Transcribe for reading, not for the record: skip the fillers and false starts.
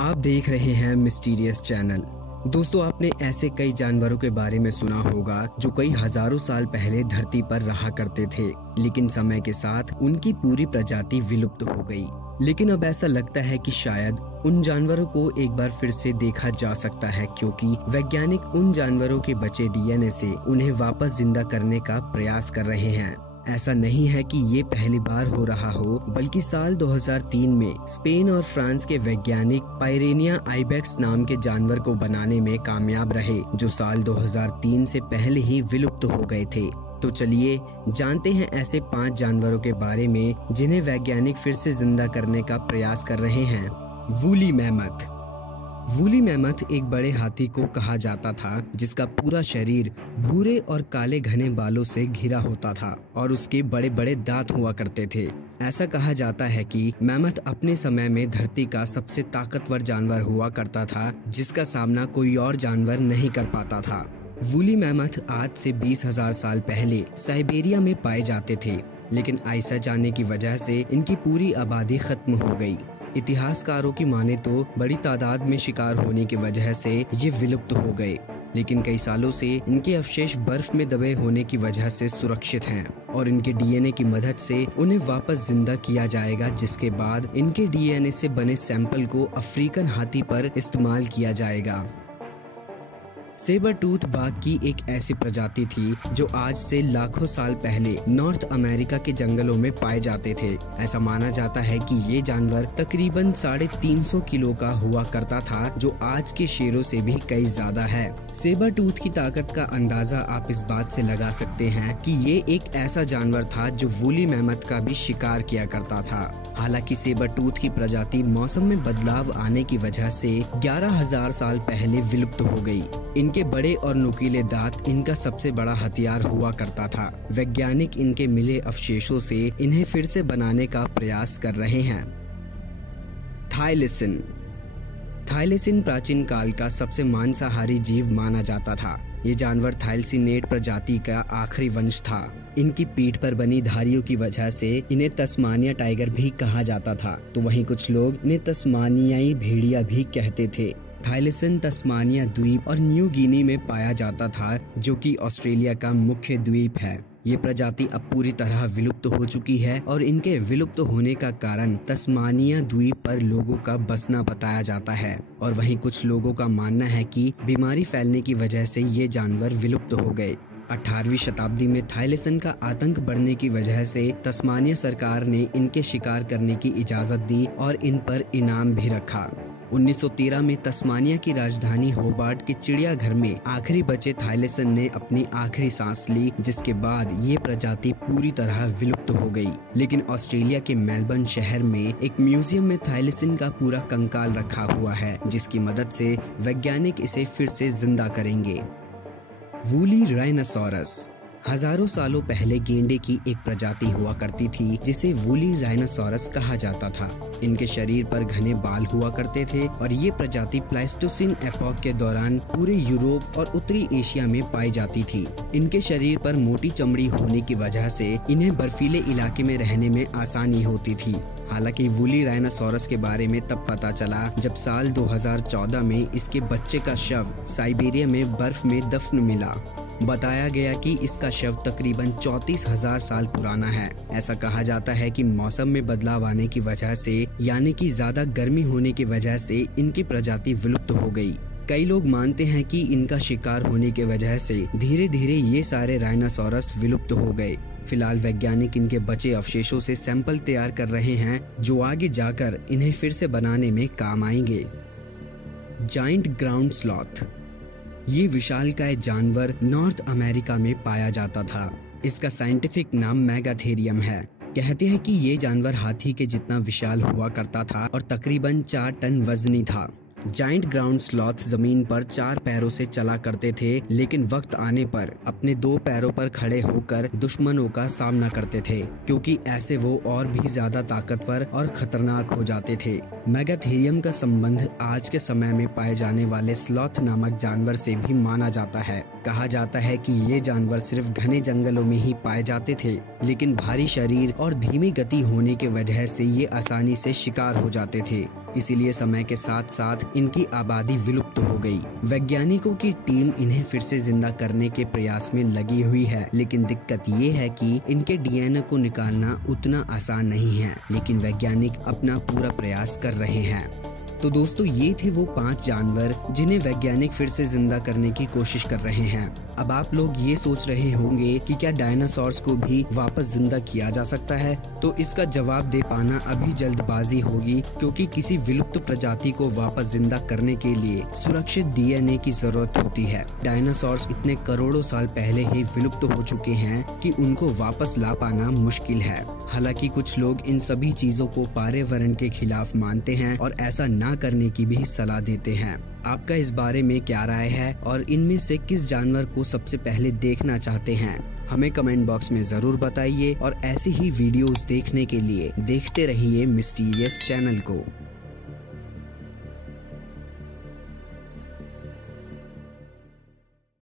आप देख रहे हैं मिस्टीरियस चैनल। दोस्तों, आपने ऐसे कई जानवरों के बारे में सुना होगा जो कई हजारों साल पहले धरती पर रहा करते थे, लेकिन समय के साथ उनकी पूरी प्रजाति विलुप्त हो गई। लेकिन अब ऐसा लगता है कि शायद उन जानवरों को एक बार फिर से देखा जा सकता है, क्योंकि वैज्ञानिक उन जानवरों के बचे डीएनए से उन्हें वापस जिंदा करने का प्रयास कर रहे हैं। ऐसा नहीं है कि ये पहली बार हो रहा हो, बल्कि साल 2003 में स्पेन और फ्रांस के वैज्ञानिक पायरेनिया आइबेक्स नाम के जानवर को बनाने में कामयाब रहे, जो साल 2003 से पहले ही विलुप्त हो गए थे। तो चलिए जानते हैं ऐसे 5 जानवरों के बारे में जिन्हें वैज्ञानिक फिर से जिंदा करने का प्रयास कर रहे हैं। Woolly mammoth. वूली मैमथ एक बड़े हाथी को कहा जाता था जिसका पूरा शरीर भूरे और काले घने बालों से घिरा होता था और उसके बड़े बड़े दांत हुआ करते थे। ऐसा कहा जाता है कि मैमथ अपने समय में धरती का सबसे ताकतवर जानवर हुआ करता था, जिसका सामना कोई और जानवर नहीं कर पाता था। वूली मैमथ आज से 20,000 साल पहले साइबेरिया में पाए जाते थे, लेकिन आइस जाने की वजह से इनकी पूरी आबादी खत्म हो गई। इतिहासकारों की माने तो बड़ी तादाद में शिकार होने की वजह से ये विलुप्त हो गए, लेकिन कई सालों से इनके अवशेष बर्फ में दबे होने की वजह से सुरक्षित हैं और इनके डीएनए की मदद से उन्हें वापस जिंदा किया जाएगा, जिसके बाद इनके डीएनए से बने सैंपल को अफ्रीकन हाथी पर इस्तेमाल किया जाएगा। सेबर टूथ बाघ की एक ऐसी प्रजाति थी जो आज से लाखों साल पहले नॉर्थ अमेरिका के जंगलों में पाए जाते थे। ऐसा माना जाता है कि ये जानवर तकरीबन 350 किलो का हुआ करता था, जो आज के शेरों से भी कई ज्यादा है। सेबर टूथ की ताकत का अंदाजा आप इस बात से लगा सकते हैं कि ये एक ऐसा जानवर था जो वूली मैमथ का भी शिकार किया करता था। हालांकि सेबर टूथ की प्रजाति मौसम में बदलाव आने की वजह से 11,000 साल पहले विलुप्त हो गई। इनके बड़े और नुकीले दांत इनका सबसे बड़ा हथियार हुआ करता था। वैज्ञानिक इनके मिले अवशेषों से इन्हें फिर से बनाने का प्रयास कर रहे हैं। थाईलिसिन। थाईलिसिन प्राचीन काल का सबसे मांसाहारी जीव माना जाता था। ये जानवर थाईलसिनेट प्रजाति का आखिरी वंश था। इनकी पीठ पर बनी धारियों की वजह से इन्हें तस्मानिया टाइगर भी कहा जाता था, तो वहीं कुछ लोग इन्हें तस्मानियाई भेड़िया भी कहते थे। थाईलिसिन तस्मानिया द्वीप और न्यू गिनी में पाया जाता था, जो कि ऑस्ट्रेलिया का मुख्य द्वीप है। ये प्रजाति अब पूरी तरह विलुप्त हो चुकी है और इनके विलुप्त होने का कारण तस्मानिया द्वीप पर लोगों का बसना बताया जाता है, और वहीं कुछ लोगों का मानना है कि बीमारी फैलने की वजह से ये जानवर विलुप्त हो गए। 18वीं शताब्दी में थाईलिसिन का आतंक बढ़ने की वजह से तस्मानिया सरकार ने इनके शिकार करने की इजाजत दी और इन पर इनाम भी रखा। 1913 में तस्मानिया की राजधानी होबार्ट के चिड़ियाघर में आखिरी बचे थाईलिसिन ने अपनी आखिरी सांस ली, जिसके बाद ये प्रजाति पूरी तरह विलुप्त हो गई। लेकिन ऑस्ट्रेलिया के मेलबर्न शहर में एक म्यूजियम में थाईलिसिन का पूरा कंकाल रखा हुआ है, जिसकी मदद से वैज्ञानिक इसे फिर से जिंदा करेंगे। Woolly rhinoceros. हजारों सालों पहले गेंडे की एक प्रजाति हुआ करती थी जिसे वूली राइनोसोरस कहा जाता था। इनके शरीर पर घने बाल हुआ करते थे और ये प्रजाति प्लाइस्टोसिन एपॉक के दौरान पूरे यूरोप और उत्तरी एशिया में पाई जाती थी। इनके शरीर पर मोटी चमड़ी होने की वजह से इन्हें बर्फीले इलाके में रहने में आसानी होती थी। हालांकि वूली राइनोसोरस के बारे में तब पता चला जब साल 2014 में इसके बच्चे का शव साइबेरिया में बर्फ में दफन मिला। बताया गया कि इसका शव तकरीबन 34,000 साल पुराना है। ऐसा कहा जाता है कि मौसम में बदलाव आने की वजह से, यानी कि ज्यादा गर्मी होने की वजह से इनकी प्रजाति विलुप्त हो गई। कई लोग मानते हैं कि इनका शिकार होने की वजह से धीरे धीरे ये सारे राइनोसोरस विलुप्त हो गए। फिलहाल वैज्ञानिक इनके बचे अवशेषों से सैंपल तैयार कर रहे हैं, जो आगे जाकर इन्हें फिर से बनाने में काम आएंगे। Giant ground sloth. ये विशालकाय जानवर नॉर्थ अमेरिका में पाया जाता था। इसका साइंटिफिक नाम मेगाथेरियम है। कहते हैं कि ये जानवर हाथी के जितना विशाल हुआ करता था और तकरीबन 4 टन वजनी था। जायंट ग्राउंड स्लॉथ जमीन पर 4 पैरों से चला करते थे, लेकिन वक्त आने पर अपने 2 पैरों पर खड़े होकर दुश्मनों का सामना करते थे, क्योंकि ऐसे वो और भी ज्यादा ताकतवर और खतरनाक हो जाते थे। मेगाथेरियम का संबंध आज के समय में पाए जाने वाले स्लॉथ नामक जानवर से भी माना जाता है। कहा जाता है कि ये जानवर सिर्फ घने जंगलों में ही पाए जाते थे, लेकिन भारी शरीर और धीमी गति होने की वजह से ये आसानी से शिकार हो जाते थे। इसीलिए समय के साथ साथ इनकी आबादी विलुप्त हो गई। वैज्ञानिकों की टीम इन्हें फिर से जिंदा करने के प्रयास में लगी हुई है, लेकिन दिक्कत ये है कि इनके डीएनए को निकालना उतना आसान नहीं है, लेकिन वैज्ञानिक अपना पूरा प्रयास कर रहे हैं। तो दोस्तों, ये थे वो 5 जानवर जिन्हें वैज्ञानिक फिर से जिंदा करने की कोशिश कर रहे हैं। अब आप लोग ये सोच रहे होंगे कि क्या डायनासोर्स को भी वापस जिंदा किया जा सकता है? तो इसका जवाब दे पाना अभी जल्दबाजी होगी, क्योंकि किसी विलुप्त प्रजाति को वापस जिंदा करने के लिए सुरक्षित डीएनए की जरूरत होती है। डायनासोर्स इतने करोड़ों साल पहले ही विलुप्त हो चुके हैं कि उनको वापस ला पाना मुश्किल है। हालांकि कुछ लोग इन सभी चीजों को पर्यावरण के खिलाफ मानते हैं और ऐसा न करने की भी सलाह देते हैं। आपका इस बारे में क्या राय है और इनमें से किस जानवर को सबसे पहले देखना चाहते हैं? हमें कमेंट बॉक्स में जरूर बताइए और ऐसी ही वीडियोस देखने के लिए देखते रहिए मिस्टीरियस चैनल को।